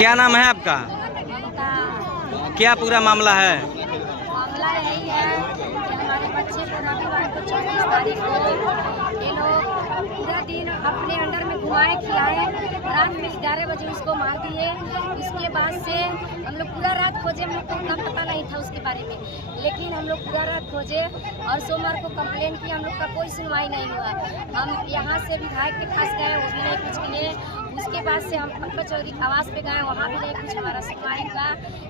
क्या नाम है आपका? क्या पूरा मामला है? मामला यही है कि हमारे बच्चे को रविवार को 24 तारीख को ये लोग पूरा दिन अपने अंडर में घुमाए खिलाए, रात में 11 बजे उसको मार दिए। इसके बाद से हम लोग पूरा रात खोजे, हम लोग को उतना पता नहीं था उसके बारे में, लेकिन हम लोग पूरा रात खोजे और सोमवार को कंप्लेन की, हम लोग का कोई सुनवाई नहीं हुआ। हम यहाँ से विधायक के पास गए, वो भी नहीं कुछ किए। उसके बाद से हम पंकज चौधरी आवास पे गए, वहाँ भी नहीं कुछ हमारा सुनवाई हुआ।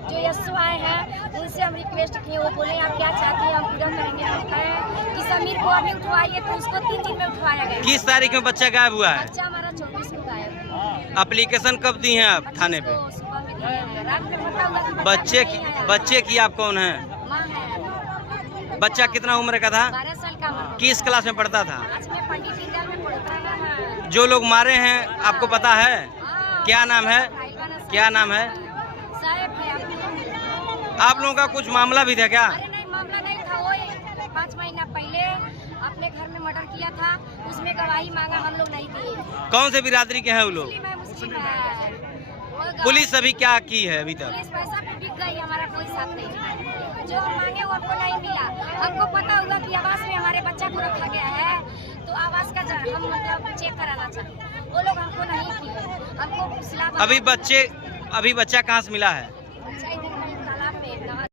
जो एसओ आए हैं उनसे हम रिक्वेस्ट किए, वो बोले आप क्या चाहते हैं हम पूरा करेंगे। हम कहें कि समीर को अभी उठवाइए, तो उसको 3 दिन में उठवाया गया। किस तारीख में बच्चा गायब हुआ है? बच्चा हमारा 24 को गायब। एप्लीकेशन कब दी हैं आप थाने पे? सुबह में दिए हैं, रात में पता हुआ कि बच्चे की आप कौन है? माँ है। बच्चा कितना उम्र का था? 12 साल का उम्र। किस क्लास में पढ़ता था? आज में पंडित विद्यालय में पढ़ता है। जो लोग मारे हैं आपको पता है? क्या नाम है? क्या नाम है? साहब है। आप लोगों का कुछ मामला भी था क्या? अरे नहीं, मामला नहीं था। वो 5 महीना पहले अपने घर में मर्डर किया था, उसमें गवाही मांगा, हम लोग नहीं दिए। कौन से बिरादरी के हैं वो लोग? मुस्लिम है। पुलिस अभी क्या की है अभी तक? पुलिस पैसा पे बिक गई, हमारा कोई साथ नहीं है। जो हम मांगे वो हमको नहीं मिला। हमको पता हुआ कि आवास में हमारे बच्चा को रखा गया है, तो आवास का हम मतलब चेक कराना चाहिए, वो लोग हमको नहीं किए। हमको अभी बच्चा कहाँ से मिला है?